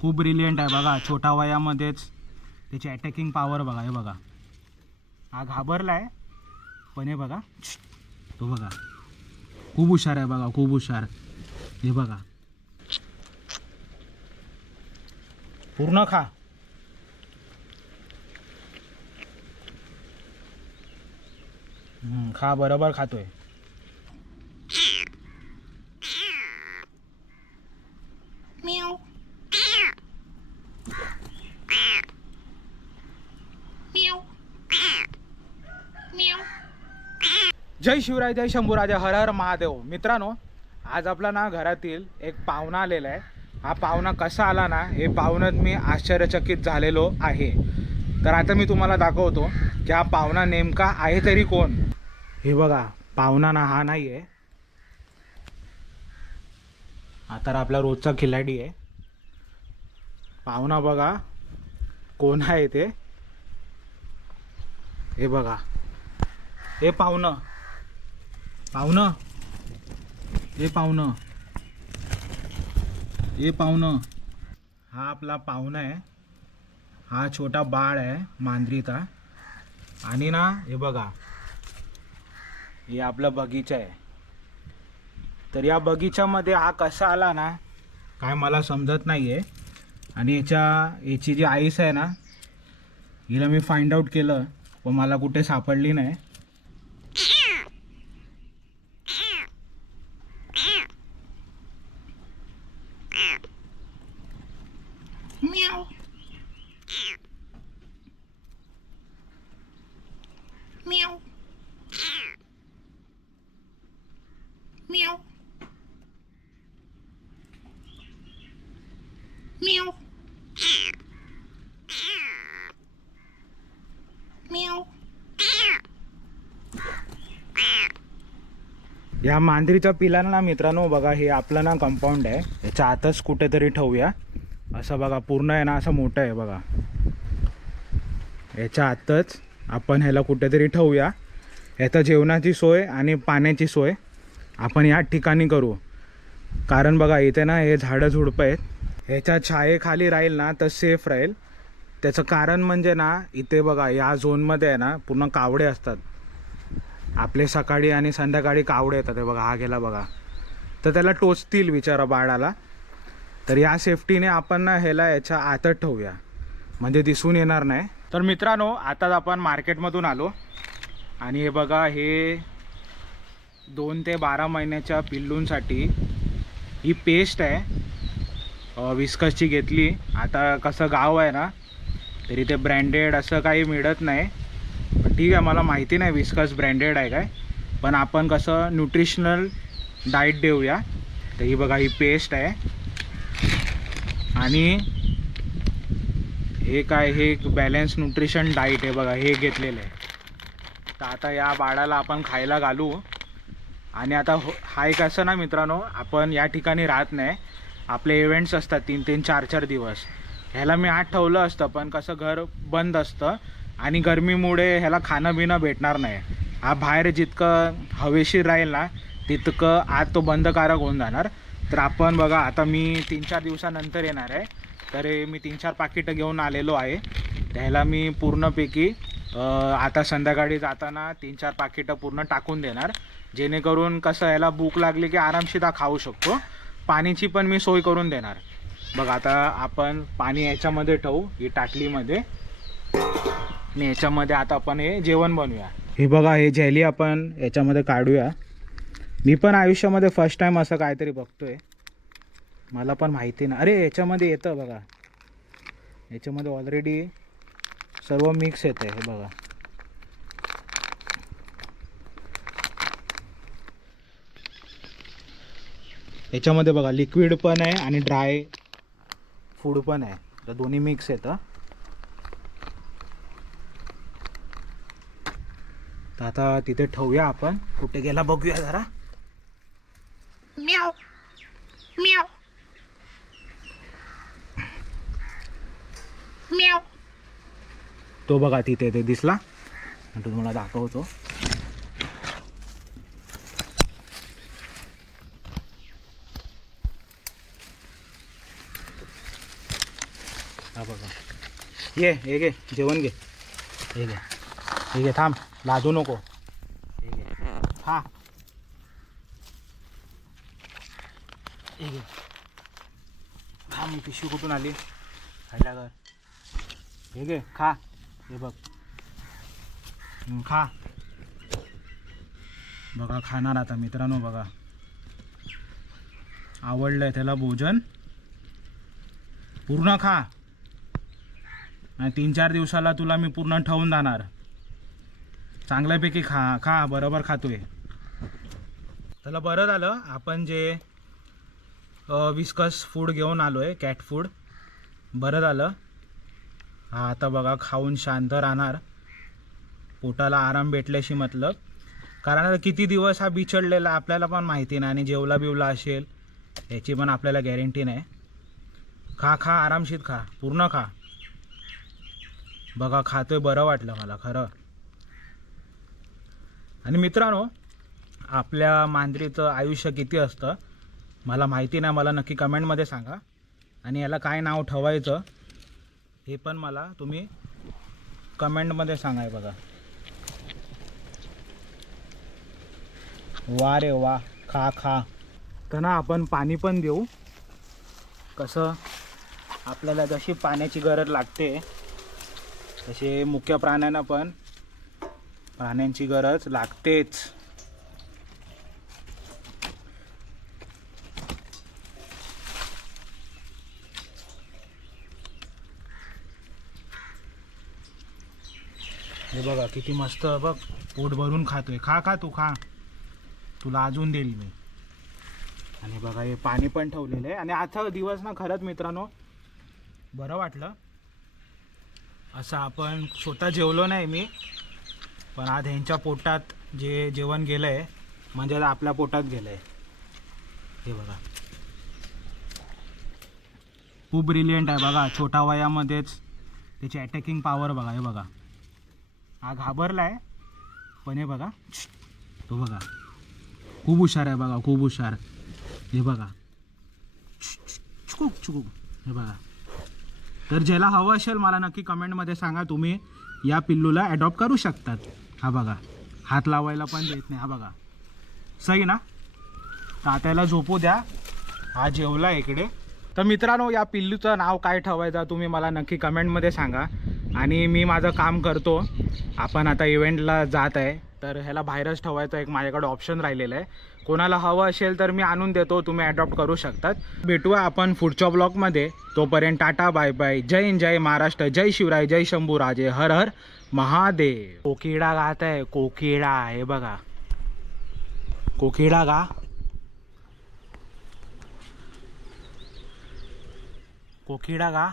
खूप ब्रिलियंट आहे बघा. छोट्या वयामध्येच त्याची अटॅकिंग पॉवर बघा हे बघा. हा घाबरला आहे पण हे बघा. तो बघा. खूप हुशार आहे बघा खूप हुशार. हे बघा. पूर्ण खा. खा बरोबर खातोय. जय शिवराय जय शंभूराजे हर हर महादेव. मित्रांनो आज आपला ना घरातील एक पाहुणा आलेला आहे. हा पाहुणा कसा आला ना हे पाहुण्यात मी आश्चर्यचकित झालेलो आहे. तर आता मी तुम्हाला दाखवतो की हा पाहुणा नेमका आहे तरी कोण. हे बघा पाहुणा ना हा नाही आहे हा तर आपला रोजचा खिलाडी आहे. पाहुणा बघा कोण आहे ते? हे बघा. हे पाहुणं. पाहुणं. हे पाहुणं. हे पाहुणं. हा आपला पाहुणा आहे. हा छोटा बाळ आहे मांजरीचा आणि ना हे बघा. हे आपला बगीचा आहे. तर या बगीच्यामध्ये हा कसा आला ना काय मला समजत नाही आहे आणि याच्या याची जी आईस आहे ना हिला मी फाइंड आउट केलं पण मला कुठे सापडली नाही. Meow. या मांजरीच्या पिलाला ना मित्रांनो बघा हे आपलं ना कंपाऊंड आहे. याच्या आतच कुठेतरी ठेवूया. असं बघा पूर्ण आहे ना असं मोठं आहे बघा. याच्या आतच आपण ह्याला कुठेतरी ठेवूया. ह्याचं जेवणाची सोय आणि पाण्याची सोय आपण या ठिकाणी करू. कारण बघा इथे ना हे झाडं झुडपं आहेत. ह्याच्या छायेखाली राहील ना तर सेफ राहील. त्याचं कारण म्हणजे ना इथे बघा या झोनमध्ये आहे ना पूर्ण कावडे असतात. आपले सकाळी आणि संध्याकाळी कावडे येतात हे बघा हा गेला बघा. तर त्याला टोचतील बिचारा बाळाला. तर या सेफ्टीने आपण ना ह्याला याच्या आतच ठेवूया. म्हणजे दिसून येणार नाही. तर मित्रांनो आताच आपण मार्केटमधून आलो. आणि हे बघा हे दोन ते बारा महिन्याच्या पिल्लूंसाठी ही पेस्ट आहे. विस्कसची घेतली. आता कसं गाव आहे ना तरी ते ब्रँडेड असं काही मिळत नाही. ठीक आहे मला माहिती नाही विस्कस ब्रँडेड आहे काय. पण आपण कसं न्यूट्रिशनल डाईट देऊया. तर ही बघा ही पेस्ट आहे. आणि हे काय हे एक बॅलन्स न्यूट्रिशन डाईट आहे बघा हे घेतलेलं आहे. तर आता या बाळाला आपण खायला घालू. आणि आता हो हा एक असं ना मित्रांनो आपण या ठिकाणी राहत नाही. आपले इव्हेंट्स असतात तीन तीन चार चार दिवस. ह्याला मी आत ठेवलं असतं पण कसं घर बंद असतं आणि गरमीमुळे ह्याला खाणं बिणं भेटणार नाही. हा बाहेर जितकं हवेशीर राहील ना तितकं आत तो बंदकारक होऊन जाणार. तर आपण बघा आता मी तीन चार दिवसानंतर येणार आहे. तर हे मी तीन चार पाकिटं घेऊन आलेलो आहे. त्याला मी पूर्णपैकी आता संध्याकाळी जाताना तीन चार पाकिटं पूर्ण टाकून देणार. जेणेकरून कसं ह्याला भूक लागली की आरामशीर हा खाऊ शकतो. पाण्याची पण मी सोय करून देणार. बघा आता आपण पाणी याच्यामध्ये ठेवू ही टाटलीमध्ये आणि याच्यामध्ये आता आपण हे जेवण बनवूया. हे बघा हे जेली आपण याच्यामध्ये काढूया. मी पण आयुष्यामध्ये फर्स्ट टाईम असं काहीतरी बघतोय. मला पण माहिती नाही. अरे याच्यामध्ये येतं बघा. याच्यामध्ये ऑलरेडी सर्व मिक्स येतं हे बघा. याच्यामध्ये बघा लिक्विड पण आहे आणि ड्राय फूड पण आहे. तर दोन्ही मिक्स येतं तर आता तिथे ठेवूया आपण. कुठे गेला बघूया जरा. तो बघा तिथे ते दिसला. तुम्हाला दाखवतो हा बघा ये हे घे जेवण घे. हे घे. हे घे थांब. लाजू नको. हे घे. हा. हे घे. हा मी पिशवी कुठून आली खायला घर. हे घे खा. हे बघ. खा. बघा खाणार आता मित्रांनो बघा. आवडलंय त्याला भोजन. पूर्ण खा. आणि तीन चार दिवसाला तुला मी पूर्ण ठेवून जाणार. चांगल्यापैकी खा खा बरोबर खातोय. त्याला बरं झालं आपण जे विस्कस फूड घेऊन आलो आहे कॅट फूड बरं झालं. हा आता बघा खाऊन शांत राहणार. पोटाला आराम भेटल्याशी मतलब. कारण किती दिवस हा बिछडलेला आपल्याला पण माहिती नाही आणि जेवला बिवला असेल याची पण आपल्याला गॅरंटी नाही. खा खा आरामशीर खा पूर्ण खा. बघा खातोय बरं वाटलं मला खरं. आणि मित्रांनो आपल्या मांजरीचं आयुष्य किती असतं मला माहिती नाही मला नक्की कमेंटमध्ये सांगा. आणि याला काय नाव ठेवायचं हे पण मला तुम्ही कमेंटमध्ये सांगाय बघा. वा रे वा खा खा. तर ना आपण पाणी पण देऊ. कसं आपल्याला जशी पाण्याची गरज लागते तसे मुख्य प्राण्यांना पण प्राण्यांची गरज लागतेच. हे बघा किती मस्त बघ पोट भरून खातोय. खा खा तू खा. तुला अजून देईल मी. आणि बघा हे पाणी पण ठेवलेलं आहे. आणि आजचा दिवस ना खरंच मित्रांनो बरं वाटलं. असं आपण स्वतः जेवलो नाही मी पण आज ह्यांच्या पोटात जे जेवण गेलं आहे म्हणजे आता आपल्या पोटात गेलं आहे हे बघा. खूप ब्रिलियंट आहे बघा छोट्या वयामध्येच त्याची अटॅकिंग पॉवर बघा हे बघा. हा घाबरला आहे पण हे बघा तो बघा. खूप हुशार आहे बघा खूप हुशार. हे बघा. चुकूक चुकूक हे बघा. तर ज्याला हवं असेल मला नक्की कमेंटमध्ये सांगा तुम्ही या पिल्लूला ॲडॉप्ट करू शकतात. हा बघा हात लावायला पण देत नाही हा बघा. सही ना तात्याला झोपू द्या. हा जेवला इकडे. तर मित्रांनो या पिल्लूचं नाव काय ठेवायचं तुम्ही मला नक्की कमेंटमध्ये सांगा. आणि मी माझं काम करतो. आपण आता इव्हेंटला जात आहे. तर ह्याला बाहेरच ठेवायचं एक माझ्याकडे ऑप्शन राहिलेलं आहे. कोणाला हवं असेल तर मी आणून देतो तुम्ही ॲडॉप्ट करू शकतात. भेटूया आपण पुढच्या ब्लॉगमध्ये. तोपर्यंत टाटा बाय बाय. जय हिंद जय महाराष्ट्र जय शिवराय जय शंभूराजे हर हर महादेव. कोकिडा गात आहे कोकिडा आहे बघा. कोकिडा गा. कोकिडा गा.